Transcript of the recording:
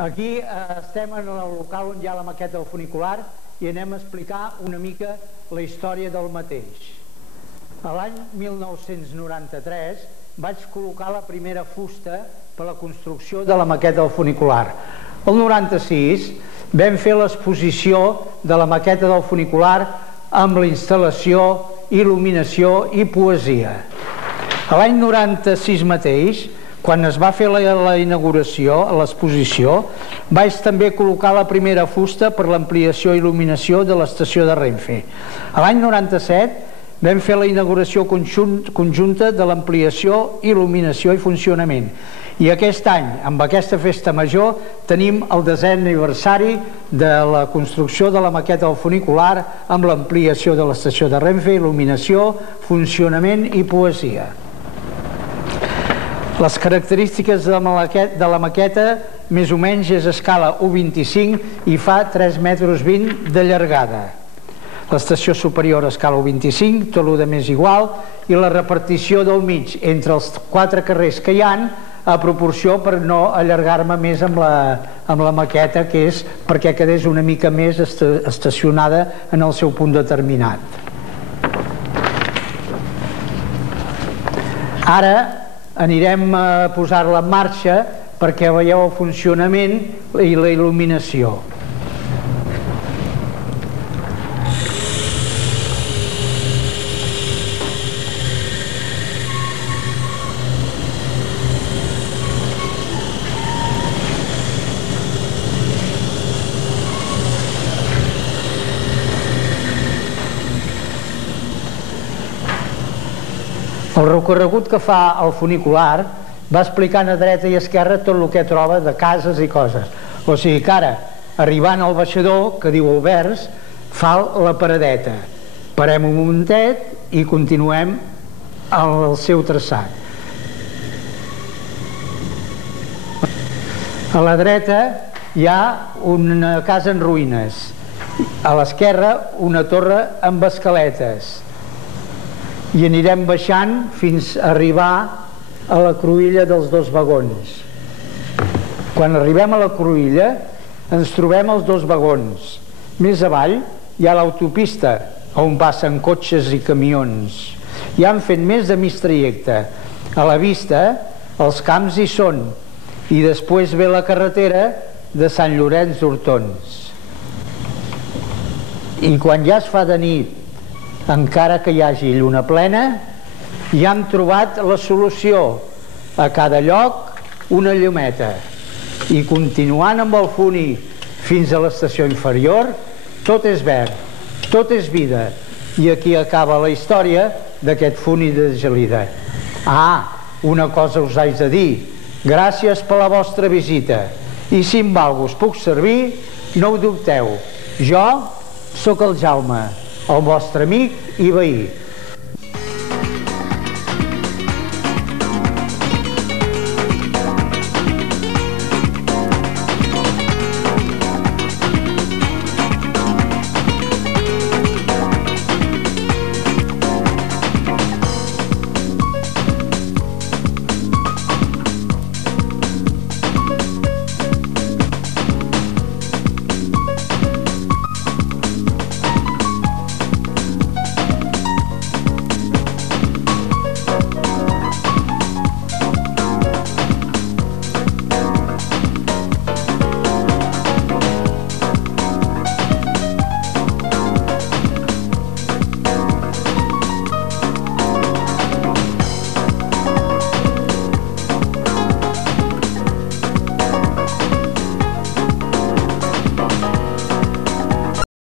Aquí estem en el local on hi ha la maqueta del funicular i anem a explicar una mica la història del mateix. A l'any 1993 vaig col·locar la primera fusta per a la construcció de la maqueta del funicular. El 96 vam fer l'exposició de la maqueta del funicular amb la instal·lació, il·luminació i poesia. A l'any 96 mateix, quan es va fer la inauguració, l'exposició, vaig també col·locar la primera fusta per l'ampliació i il·luminació de l'estació de Renfe. A l'any 97 vam fer la inauguració conjunta de l'ampliació, il·luminació i funcionament. I aquest any, amb aquesta festa major, tenim el 10è aniversari de la construcció de la maqueta del funicular amb l'ampliació de l'estació de Renfe, il·luminació, funcionament i poesia. Les característiques de la maqueta més o menys és escala 1,25 i fa 3,20 metres de llargada. L'estació superior a escala 1,25, tot el més igual, i la repartició del mig entre els 4 carrers que hi ha a proporció per no allargar-me més amb la maqueta, que és perquè quedés una mica més estacionada en el seu punt determinat. Ara anirem a posar-la en marxa perquè veieu el funcionament i la il·luminació. El recorregut que fa el funicular va explicant a dreta i esquerra tot el que troba de cases i coses. O sigui que ara, arribant al baixador, que diu el vers, fa la paradeta. Parem un momentet i continuem el seu traçat. A la dreta hi ha una casa en ruïnes. A l'esquerra una torre amb escaletes. I anirem baixant fins a arribar a la cruïlla dels 2 vagons. Quan arribem a la cruïlla ens trobem els 2 vagons. Més avall hi ha l'autopista on passen cotxes i camions. Ja han fet més de mig trajecte. A la vista els camps hi són i després ve la carretera de Sant Llorenç d'Hortons. I quan ja es fa de nit, encara que hi hagi lluna plena, ja hem trobat la solució. A cada lloc una llumeta. I continuant amb el funi fins a l'estació inferior, tot és verd, tot és vida. I aquí acaba la història d'aquest funi de Gelida. Una cosa us haig de dir. Gràcies per la vostra visita. I si en algú us puc servir, no ho dubteu. Jo sóc el Jaume, el vostre amic i veí.